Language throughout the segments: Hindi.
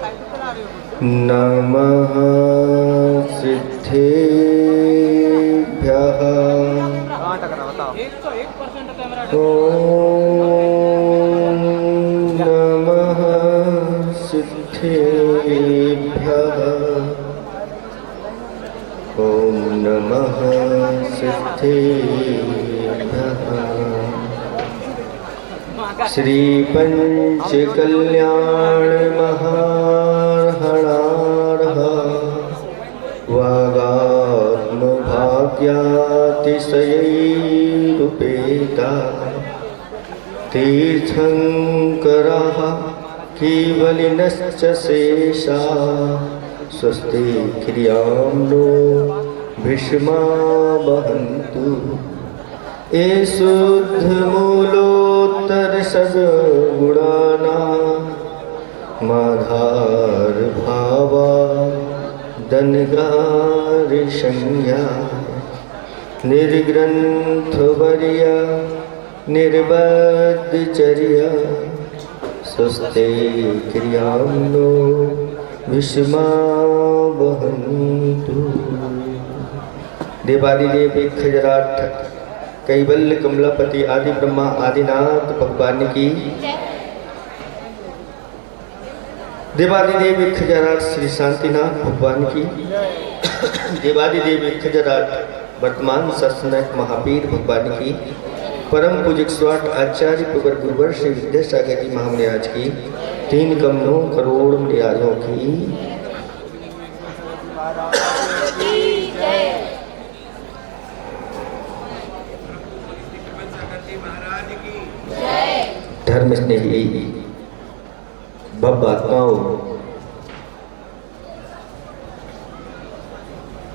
नमः सिद्धेभ्यः। ॐ नमः सिद्धेभ्यः। ॐ नमः सिद्धेभ्यः। श्री पंचकल्याण महार्हणार्ह वागात्मभाग्यातिशयैरुपेता तीर्थंकरः केवलिनश्च शेषा स्वस्ति क्रियां नो भीष्मा वहन्तु। ए शुद्ध मूलोत्तर सद्गुणाना माधार भावा दनगार संज्ञा निर्ग्रंथ वर्य निर्बद्धचर्या स्वस्ते क्रियां नो भीष्मा वहन्तु। देवादिदेव खजराट कैवल्य कमलापति आदि ब्रह्मा आदिनाथ भगवान की। देवादिदेव खजराट श्री शांतिनाथ भगवान की। देवादिदेव खजराट वर्तमान सत्संग महावीर भगवान की। परम पूज्य स्वाट आचार्य प्रवर गुरुवर श्री विद्यासागर जी महाराज की। 3 करोड़ मर्यादों की। धर्म स्नेही भव आत्माओं,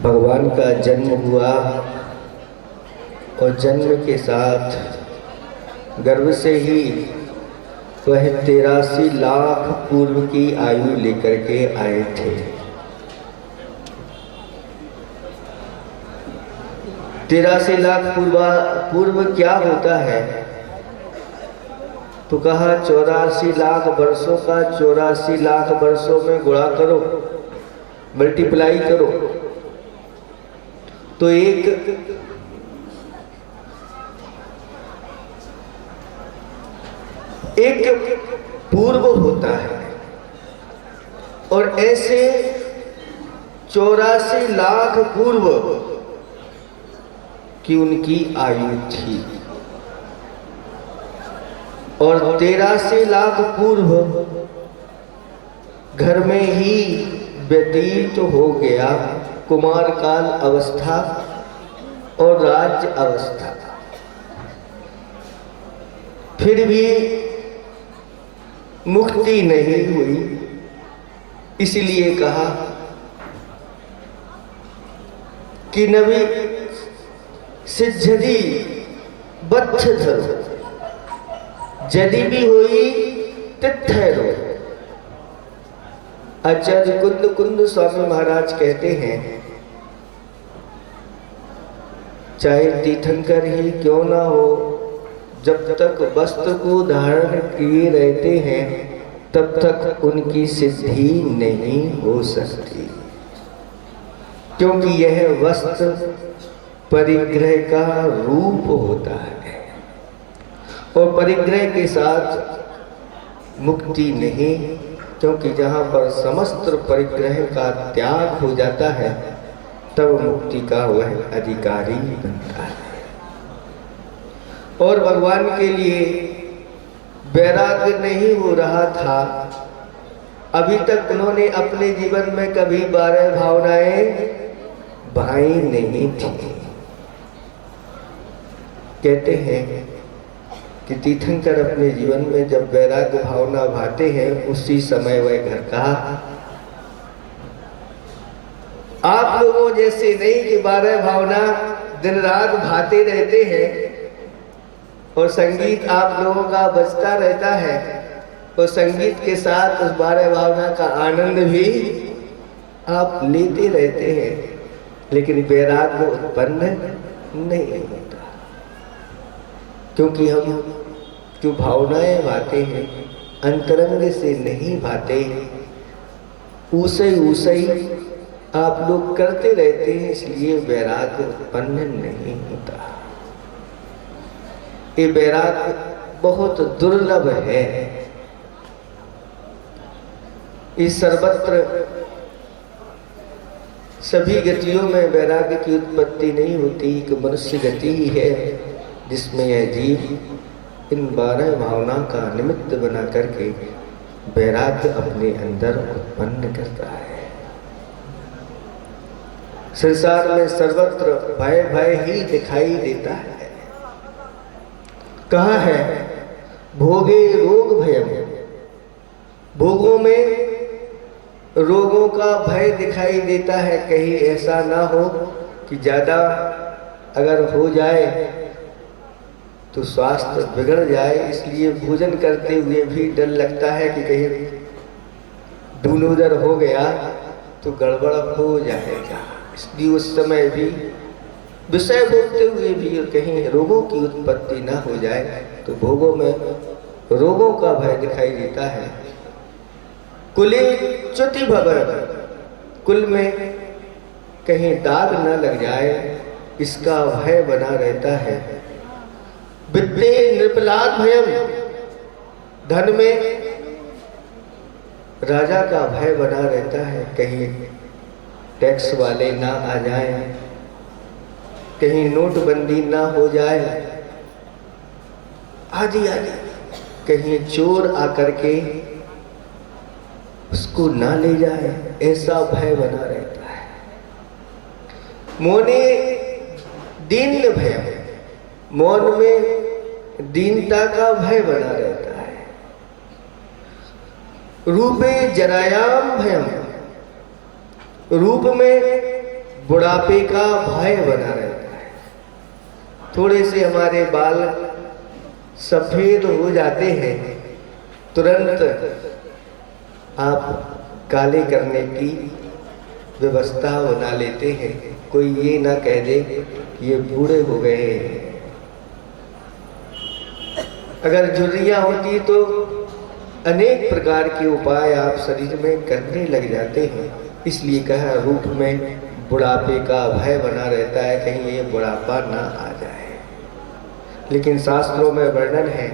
भगवान का जन्म हुआ और जन्म के साथ गर्भ से ही वह 83 लाख पूर्व की आयु लेकर के आए थे। 83 लाख पूर्व क्या होता है? तो कहा 84 लाख वर्षों का 84 लाख वर्षों में गुणा करो, मल्टीप्लाई करो, तो एक पूर्व होता है। और ऐसे 84 लाख पूर्व की उनकी आयु थी। और 83 लाख पूर्व घर में ही व्यतीत हो गया कुमार काल अवस्था और राज्य अवस्था। फिर भी मुक्ति नहीं हुई। इसलिए कहा कि नबी सिद्धि बद्ध धरो जदि भी हुई तिथैरो। आचार्य कुंद स्वामी महाराज कहते हैं, चाहे तीर्थंकर ही क्यों ना हो, जब तक वस्त्र को धारण किए रहते हैं तब तक उनकी सिद्धि नहीं हो सकती। क्योंकि यह वस्त्र परिग्रह का रूप होता है और परिग्रह के साथ मुक्ति नहीं। क्योंकि जहाँ पर समस्त परिग्रह का त्याग हो जाता है तब मुक्ति का वह अधिकारी बनता है। और भगवान के लिए वैराग्य नहीं हो रहा था। अभी तक उन्होंने अपने जीवन में कभी 12 भावनाएं भाई नहीं थी। कहते हैं कि तीर्थंकर अपने जीवन में जब वैराग्य भावना भाते हैं उसी समय वह घर का। आप लोगों जैसे नहीं कि 12 भावना दिन रात भाते रहते हैं और संगीत आप लोगों का बजता रहता है और संगीत के साथ उस 12 भावना का आनंद भी आप लेते रहते हैं, लेकिन वैराग्य उत्पन्न नहीं होता। क्योंकि हम जो भावनाएं भाते हैं अंतरंग से नहीं भाते, ऊसे आप लोग करते रहते हैं, इसलिए वैराग्य उत्पन्न नहीं होता। ये वैराग्य बहुत दुर्लभ है। इस सर्वत्र सभी गतियों में वैराग्य की उत्पत्ति नहीं होती। एक मनुष्य गति ही है जिसमें यह जीव इन 12 भावना का निमित्त बना करके वैराग्य अपने अंदर उत्पन्न करता है। संसार में सर्वत्र भय भय ही दिखाई देता है। कहा है भोगे रोग भयम, भोगों में रोगों का भय दिखाई देता है। कहीं ऐसा ना हो कि ज्यादा अगर हो जाए तो स्वास्थ्य बिगड़ जाए, इसलिए भोजन करते हुए भी डर लगता है कि कहीं दूनोदर हो गया तो गड़बड़ हो जाएगा। इसलिए उस समय भी विषय भोगते हुए भी कहीं रोगों की उत्पत्ति ना हो जाए तो भोगों में रोगों का भय दिखाई देता है। कुले च्युति भवन, कुल में कहीं दाग न लग जाए इसका भय बना रहता है। वित्ते निर्पलाद भयम, धन में राजा का भय बना रहता है। कहीं टैक्स वाले ना आ जाए, कहीं नोटबंदी ना हो जाए, आदि आदि। कहीं चोर आकर के उसको ना ले जाए, ऐसा भय बना रहता है। मोने दीन भय, मौन में दीनता का भय बना रहता है। रूपे जरायाम भयम, रूप में बुढ़ापे का भय बना रहता है। थोड़े से हमारे बाल सफेद हो जाते हैं, तुरंत आप काले करने की व्यवस्था बना लेते हैं। कोई ये ना कह दे ये बूढ़े हो गए हैं। अगर झुर्रियां होती तो अनेक प्रकार के उपाय आप शरीर में करने लग जाते हैं। इसलिए कहा रूप में बुढ़ापे का भय बना रहता है, कहीं ये बुढ़ापा ना आ जाए। लेकिन शास्त्रों में वर्णन है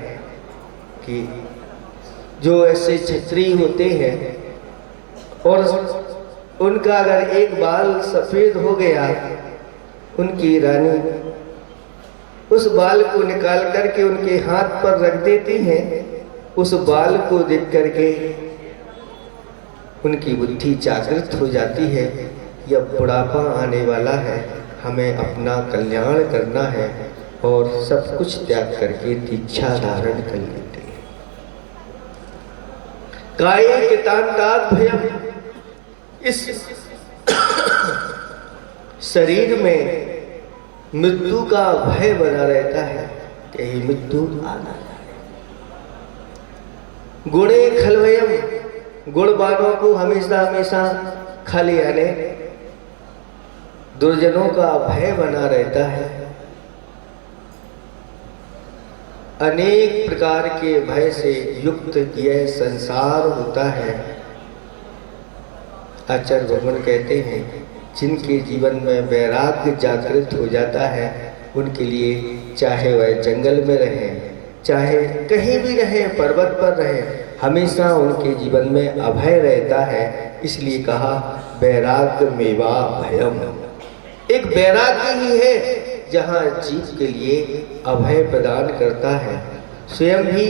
कि जो ऐसे क्षत्रिय होते हैं और उनका अगर एक बाल सफेद हो गया, उनकी रानी उस बाल को निकाल करके उनके हाथ पर रख देती हैं। उस बाल को देख करके उनकी बुद्धि जागृत हो जाती है, यह बुढ़ापा आने वाला है, हमें अपना कल्याण करना है, और सब कुछ त्याग करके दीक्षा धारण कर लेते हैं। काये कितांतात भयम, इस शरीर में मृत्यु का भय बना रहता है, कहीं मृत्यु आना जाए। गुणे खलवयम, गुणवानों को हमेशा हमेशा खाली आने, दुर्जनों का भय बना रहता है। अनेक प्रकार के भय से युक्त यह संसार होता है। आचार्य भगवान कहते हैं जिनके जीवन में वैराग्य जागृत हो जाता है, उनके लिए चाहे वह जंगल में रहे, चाहे कहीं भी रहे, पर्वत पर रहे, हमेशा उनके जीवन में अभय रहता है। इसलिए कहा वैराग्य मेवा भयम, एक वैराग्य ही है जहाँ जीव के लिए अभय प्रदान करता है। स्वयं भी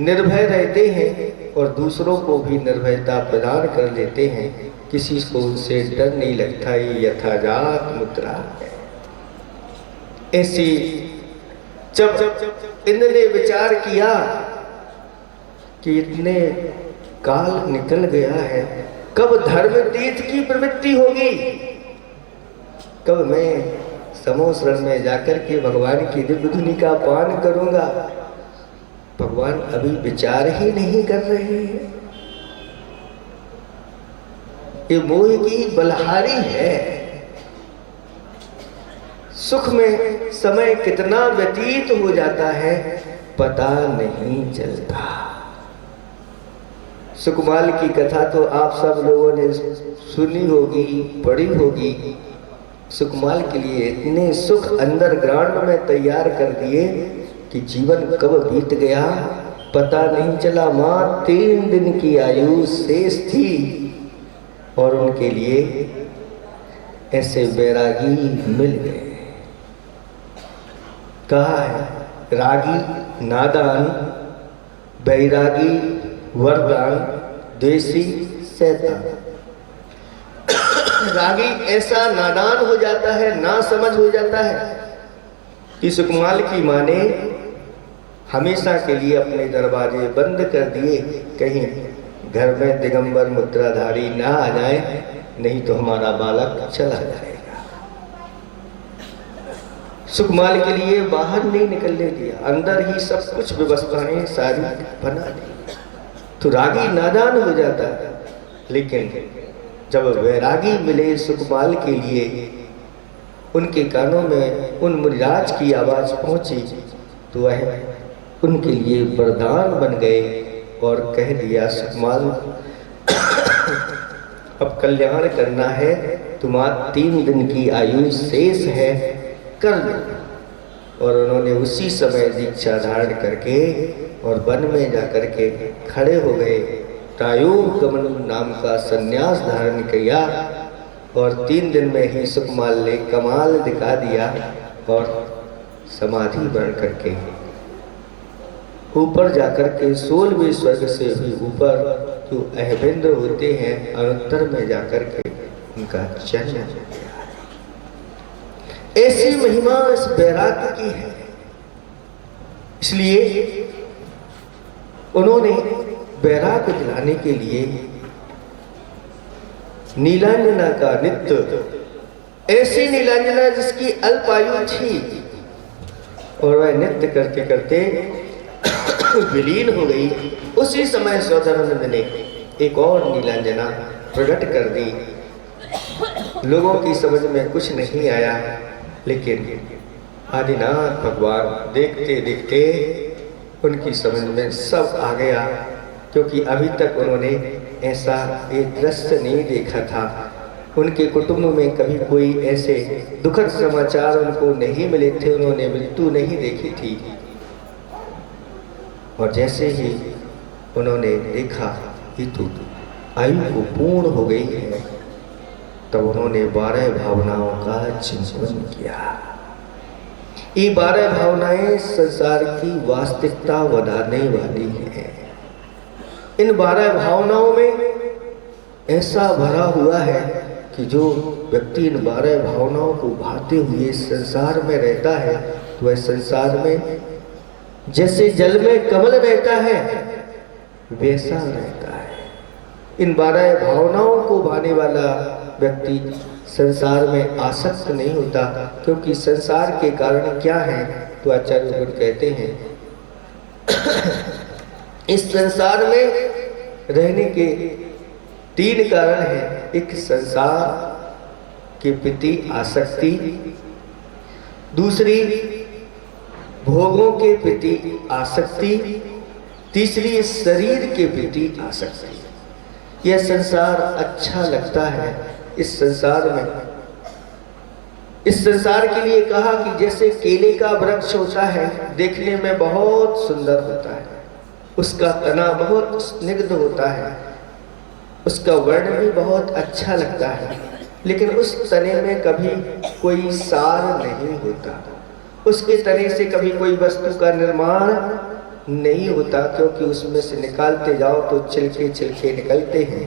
निर्भय रहते हैं और दूसरों को भी निर्भयता प्रदान कर लेते हैं। किसी को उनसे डर नहीं लगता। ये यथाजात मुद्रा है। ऐसी जब इन्होंने विचार किया कि इतने काल निकल गया है, कब धर्म तीर्थ की प्रवृत्ति होगी, कब मैं समोसरण में जाकर के भगवान की दिव्य धुनी का पान करूंगा। भगवान अभी विचार ही नहीं कर रहे हैं। ये मोह की बलहारी है। सुख में समय कितना व्यतीत हो जाता है पता नहीं चलता। सुकमाल की कथा तो आप सब लोगों ने सुनी होगी, पढ़ी होगी। सुकमाल के लिए इतने सुख अंडरग्राउंड में तैयार कर दिए कि जीवन कब बीत गया पता नहीं चला। मां 3 दिन की आयु शेष थी और उनके लिए ऐसे बैरागी मिल गए। कहा है रागी नादान, बैरागी वरदान, देसी शैतान। रागी ऐसा नादान हो जाता है, ना समझ हो जाता है कि सुकमाल की मां ने हमेशा के लिए अपने दरवाजे बंद कर दिए, कहीं घर में दिगंबर मुद्राधारी ना आ जाए, नहीं तो हमारा बालक चला जाएगा। सुकमाल के लिए बाहर नहीं निकलने दिया, अंदर ही सब कुछ व्यवस्थाएं सारी बना दी। तो रागी नादान हो जाता है, लेकिन जब वैरागी मिले सुकमाल के लिए, उनके कानों में उन मुनिराज की आवाज पहुंची तो वह उनके लिए वरदान बन गए और कह दिया सुकमाल अब कल्याण करना है, तुम्हारा 3 दिन की आयु शेष है, कर लो। और उन्होंने उसी समय दीक्षा धारण करके और वन में जाकर के खड़े हो गए। त्रायोगमन नाम का संन्यास धारण किया और 3 दिन में ही सुकमाल ने कमाल दिखा दिया और समाधि बन करके ऊपर जाकर के 16वें स्वर्ग से भी ऊपर जो अहबिंद्र होते हैं अनुत्तर में जाकर के उनका जन्म हो गया। ऐसी महिमा इस वैराग्य की है, इसलिए उन्होंने वैराग्य दिलाने के लिए नीलांजना का नित्य, ऐसी नीलांजना जिसकी अल्प आयु थी और वह नृत्य करते करते विलीन हो गई, उसी समय सौदानंद ने एक और नीलांजना प्रकट कर दी। लोगों की समझ में कुछ नहीं आया, लेकिन आदिनाथ भगवान देखते देखते उनकी समझ में सब आ गया, क्योंकि अभी तक उन्होंने ऐसा एक दृश्य नहीं देखा था। उनके कुटुंब में कभी कोई ऐसे दुखद समाचार उनको नहीं मिले थे, उन्होंने मृत्यु नहीं देखी थी। और जैसे ही उन्होंने देखा कि तो आयु को पूर्ण हो गई है, तब उन्होंने 12 भावनाओं का चिंतन किया। ये 12 भावनाएं संसार की वास्तविकता बताने वाली हैं। इन 12 भावनाओं में ऐसा भरा हुआ है कि जो व्यक्ति इन 12 भावनाओं को भाते हुए संसार में रहता है, तो वह संसार में जैसे जल में कमल रहता है वैसा रहता है। इन 12 भावनाओं को भाने वाला व्यक्ति संसार में आसक्त नहीं होता, क्योंकि संसार के कारण क्या है, तो आचार्य गुरु कहते हैं इस संसार में रहने के 3 कारण हैं। एक संसार के प्रति आसक्ति, दूसरी भोगों के प्रति आसक्ति, तीसरी शरीर के प्रति आसक्ति। यह संसार अच्छा लगता है। इस संसार में, इस संसार के लिए कहा कि जैसे केले का वृक्ष होता है, देखने में बहुत सुंदर होता है, उसका तना बहुत स्निग्ध होता है, उसका वर्ण भी बहुत अच्छा लगता है, लेकिन उस तने में कभी कोई सार नहीं होता, उसके तने से कभी कोई वस्तु का निर्माण नहीं होता, क्योंकि उसमें से निकालते जाओ तो छिलके छिलके निकलते हैं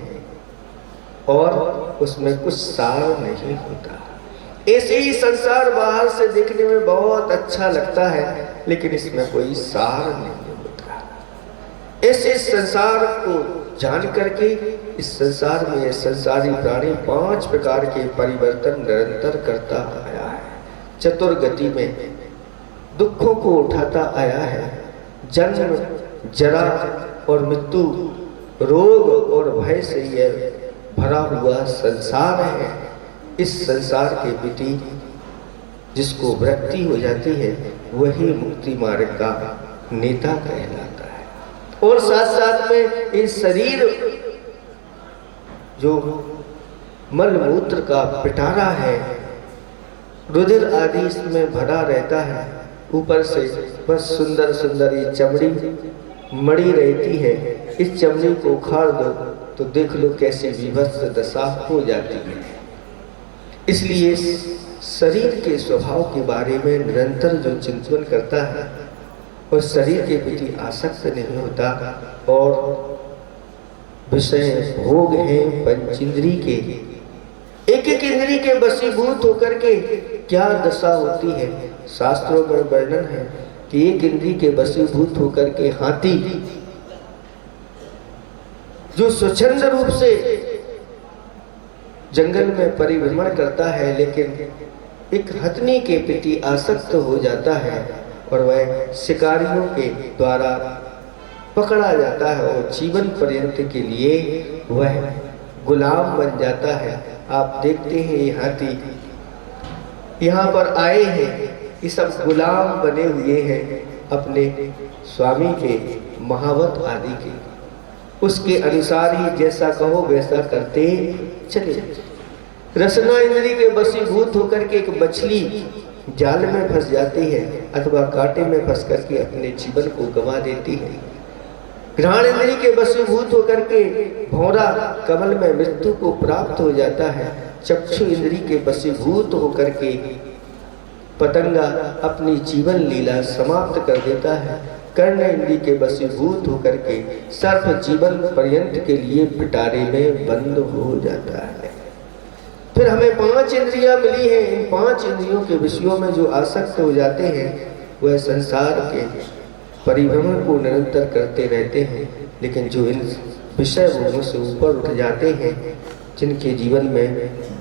और उसमें कुछ सार नहीं होता। ऐसे ही संसार बाहर से देखने में बहुत अच्छा लगता है, लेकिन इसमें कोई सार नहीं होता। ऐसे संसार को जान करके इस संसार में ये संसारी प्राणी 5 प्रकार के परिवर्तन निरंतर करता आया है। चतुर्गति में दुखों को उठाता आया है। जन्म, जरा और मृत्यु, रोग और भय से यह भरा हुआ संसार है। इस संसार के प्रति जिसको विरक्ति हो जाती है, वही मुक्ति मार्ग का नेता कहलाता है। और साथ साथ में इन शरीर जो मलमूत्र का पिटारा है, रुधिर आदि इसमें भरा रहता है, ऊपर से बस सुंदर सुंदर ये चमड़ी मड़ी रहती है। इस चमड़ी को उखाड़ दो तो देख लो कैसी विभत्स दशा हो जाती है। इसलिए शरीर के स्वभाव के बारे में निरंतर जो चिंतन करता है और शरीर के प्रति आसक्त नहीं होता और विषय भोग हैं पंचेंद्री के, एक एक इंद्री के वशीभूत होकर के क्या दशा होती है। शास्त्रों में वर्णन है कि एक इंद्री के वशीभूत होकर के हाथी जो स्वच्छंद रूप से जंगल में परिभ्रमण करता है, लेकिन एक हथनी के प्रति आसक्त हो जाता है और वह शिकारियों के द्वारा पकड़ा जाता है और जीवन पर्यंत के लिए वह गुलाम बन जाता है। आप देखते हैं ये हाथी यहाँ पर आए हैं, ये सब गुलाम बने हुए हैं अपने स्वामी के, महावत आदि के। उसके अनुसार ही जैसा कहो वैसा करते चले। रसना इंद्री के वशीभूत होकर के एक मछली जाल में फंस जाती है अथवा कांटे में फंस करके अपने जीवन को गंवा देती है। घ्राण इंद्री के वशीभूत होकर के भौरा कमल में मृत्यु को प्राप्त हो जाता है। चक्षु इंद्री के वशीभूत होकर के पतंगा अपनी जीवन लीला समाप्त कर देता है। कर्ण इंद्री के वशीभूत होकर के सर्प जीवन पर्यंत के लिए पिटारे में बंद हो जाता है। फिर हमें 5 इंद्रियां मिली हैं। इन 5 इंद्रियों के विषयों में जो आसक्त हो जाते हैं वह संसार के परिभ्रमण को निरंतर करते रहते हैं, लेकिन जो इन विषय भोगों से ऊपर उठ जाते हैं, जिनके जीवन में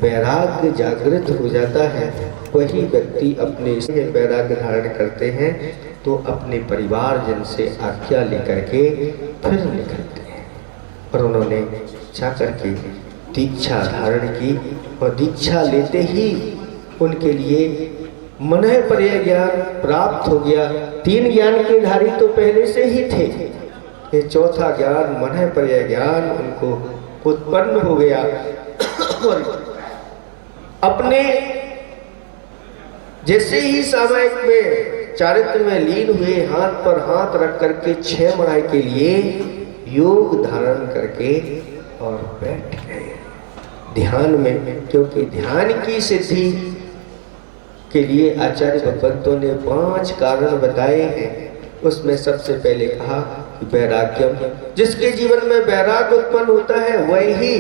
वैराग्य जागृत हो जाता है, वही व्यक्ति अपने वैराग्य धारण करते हैं तो अपने परिवार जन से आज्ञा लेकर के फिर निकलते हैं। और उन्होंने जाकर के दीक्षा धारण की और दीक्षा लेते ही उनके लिए मनः पर्याय ज्ञान प्राप्त हो गया। 3 ज्ञान के धारी तो पहले से ही थे, ये चौथा ज्ञान मनः पर्याय ज्ञान उनको उत्पन्न हो गया और अपने जैसे ही सामायिक में चारित्र में लीन हुए, हाथ पर हाथ रख करके 6 माह के लिए योग धारण करके और बैठ गए ध्यान में। क्योंकि ध्यान की सिद्धि के लिए आचार्य भगवंतों ने 5 कारण बताए हैं। उसमें सबसे पहले कहा कि वैराग्यम, जिसके जीवन में वैराग्य उत्पन्न होता है वही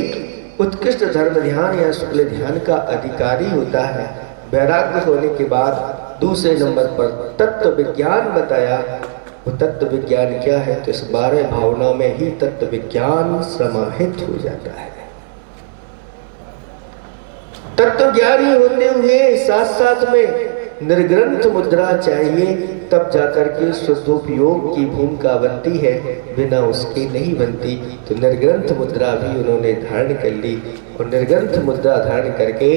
उत्कृष्ट धर्म ध्यान या शुक्ल ध्यान का अधिकारी होता है। वैराग्य होने के बाद दूसरे नंबर पर तत्व विज्ञान बताया। वो तत्व विज्ञान क्या है? तो इस 12 भावना में ही तत्व विज्ञान समाहित हो जाता है। तत्व ज्ञानी होते हुए साथ साथ में निर्ग्रंथ मुद्रा चाहिए, तब जाकर के शुद्धोपयोग की भूमिका बनती है, बिना उसके नहीं बनती। तो निर्ग्रंथ मुद्रा भी उन्होंने धारण कर ली और निर्ग्रंथ मुद्रा धारण करके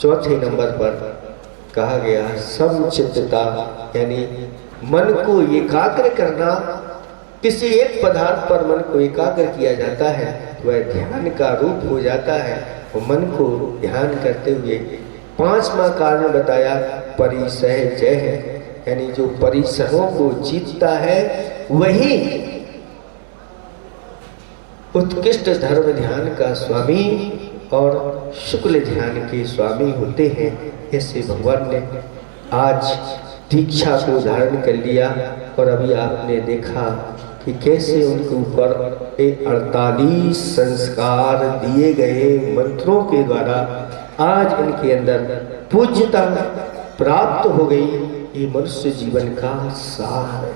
चौथे नंबर पर कहा गया समचित्तता, यानी मन को एकाग्र करना। किसी एक पदार्थ पर मन को एकाग्र किया जाता है वह ध्यान का रूप हो जाता है। और मन को ध्यान करते हुए 5वां कारण बताया परिसह जय है, यानी जो परिसरों को जीतता है वही उत्कृष्ट धर्म ध्यान का स्वामी और शुक्ल ध्यान के स्वामी होते हैं। ऐसे भगवान ने आज दीक्षा को धारण कर लिया और अभी आपने देखा कि कैसे उनके ऊपर 48 संस्कार दिए गए मंत्रों के द्वारा आज इनके अंदर पूज्यता प्राप्त हो गई। ये मनुष्य जीवन का सार है।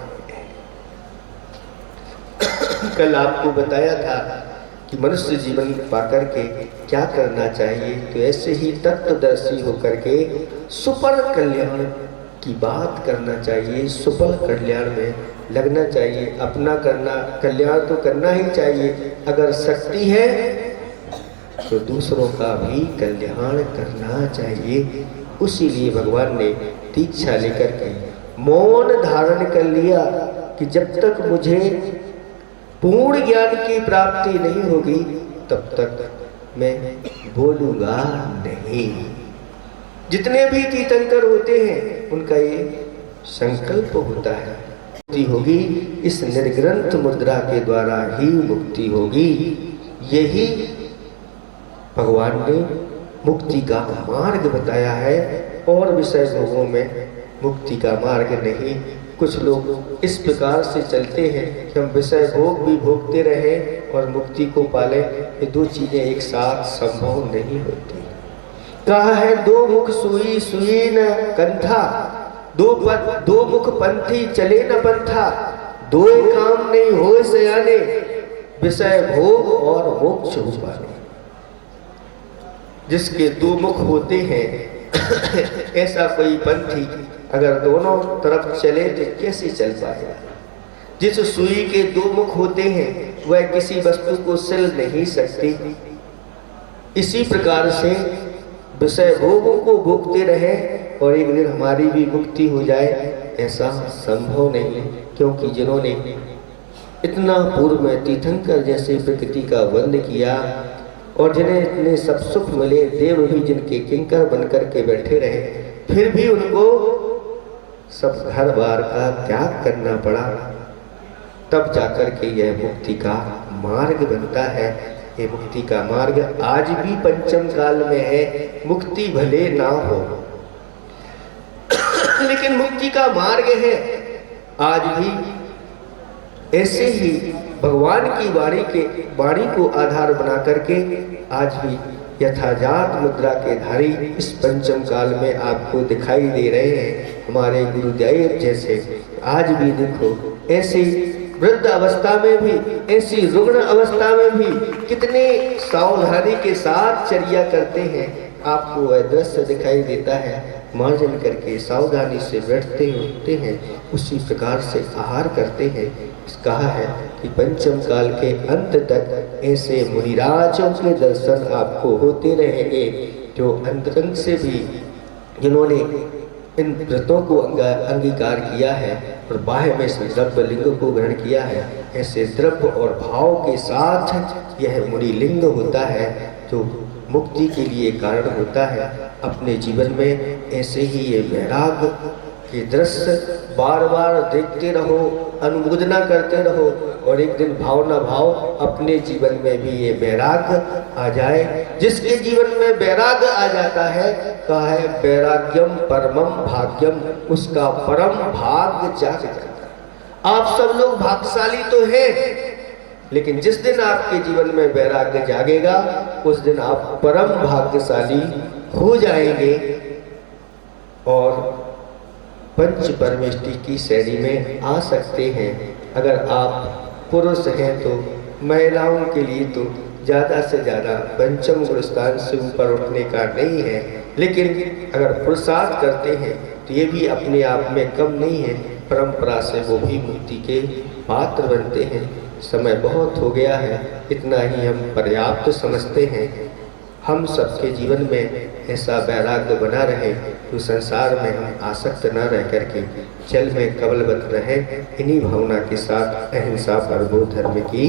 कल आपको बताया था कि मनुष्य जीवन पाकर के क्या करना चाहिए, तो ऐसे ही तत्वदर्शी होकर के सुपर कल्याण की बात करना चाहिए, सुपर कल्याण में लगना चाहिए। अपना करना कल्याण तो करना ही चाहिए, अगर शक्ति है तो दूसरों का भी कल्याण करना चाहिए। उसी लिए भगवान ने दीक्षा लेकर के मौन धारण कर लिया कि जब तक मुझे पूर्ण ज्ञान की प्राप्ति नहीं होगी तब तक मैं बोलूँगा नहीं। जितने भी तीर्थंकर होते हैं उनका ये संकल्प होता है, मुक्ति होगी इस निर्ग्रंथ मुद्रा के द्वारा ही मुक्ति होगी। यही भगवान ने मुक्ति का मार्ग बताया है और विषय भोगों में मुक्ति का मार्ग नहीं। कुछ लोग इस प्रकार से चलते हैं कि हम विषय भोग भी भोगते रहें और मुक्ति को पालें। ये दो चीजें एक साथ संभव नहीं होती। कहा है दो मुख सुई सुई न कंथा, दो मुख पंथी चले न पंथा, दो काम नहीं होए सयाने, विषय भोग और मोक्ष उपाने। जिसके दो मुख होते हैं ऐसा कोई पंथी अगर दोनों तरफ चले तो कैसे चल पाएगा। जिस सुई के दो मुख होते हैं वह किसी वस्तु को सिल नहीं सकती। इसी प्रकार से विषय भोगों को भोगते रहे और एक दिन हमारी भी मुक्ति हो जाए, ऐसा संभव नहीं। क्योंकि जिन्होंने इतना पूर्व में तीर्थंकर जैसे प्रकृति का वंदन किया और जिन्हें इतने सब सुख मिले, देव भी जिनके किंकर बनकर के बैठे रहे, फिर भी उनको सब घर बार का त्याग करना पड़ा, तब जाकर के यह मुक्ति का मार्ग बनता है। ये मुक्ति का मार्ग आज भी पंचम काल में है। मुक्ति भले ना हो लेकिन मुक्ति का मार्ग है आज भी। ऐसे ही भगवान की वाणी को आधार बना करके आज भी यथाजात मुद्रा के धारी इस पंचम काल में आपको दिखाई दे रहे हैं। हमारे गुरुदेव जैसे आज भी देखो ऐसे वृद्ध अवस्था में भी, ऐसी रुग्ण अवस्था में भी कितने सावधानी के साथ चर्या करते हैं। आपको वह दृश्य दिखाई देता है, मार्जन करके सावधानी से बैठते उठते हैं, उसी प्रकार से आहार करते हैं। कहा है कि पंचम काल के अंत तक ऐसे मुनिराजों के दर्शन आपको होते रहेंगे जो अंतरंग से भी जिन्होंने इन व्रतों को अंगीकार किया है और बाह्य में से द्रव्य लिंग को ग्रहण किया है। ऐसे द्रव्य और भाव के साथ यह मुनि लिंग होता है जो मुक्ति के लिए कारण होता है। अपने जीवन में ऐसे ही ये वैराग के दृश्य बार बार देखते रहो, अनुमोदना करते रहो और एक दिन भाव न भाव अपने जीवन में भी ये वैराग आ जाए। जिसके जीवन में वैराग आ जाता है, कहा है वैराग्यम परमम भाग्यम, उसका परम भाग्य जाग जाता है। आप सब लोग भाग्यशाली तो हैं, लेकिन जिस दिन आपके जीवन में वैराग्य जागेगा उस दिन आप परम भाग्यशाली हो जाएंगे और पंच परमेष्टि की श्रेणी में आ सकते हैं। अगर आप पुरुष हैं तो महिलाओं के लिए तो ज़्यादा से ज़्यादा पंचम गुरु स्थान से ऊपर उठने का नहीं है, लेकिन अगर पुरुषार्थ करते हैं तो ये भी अपने आप में कम नहीं है। परंपरा से वो भी मुक्ति के पात्र बनते हैं। समय बहुत हो गया है, इतना ही हम पर्याप्त समझते हैं। हम सबके जीवन में ऐसा वैराग्य बना रहे तो संसार में हम आसक्त न रह करके चल में कबलवत रहें। इन्हीं भावना के साथ अहिंसा परमो धर्म की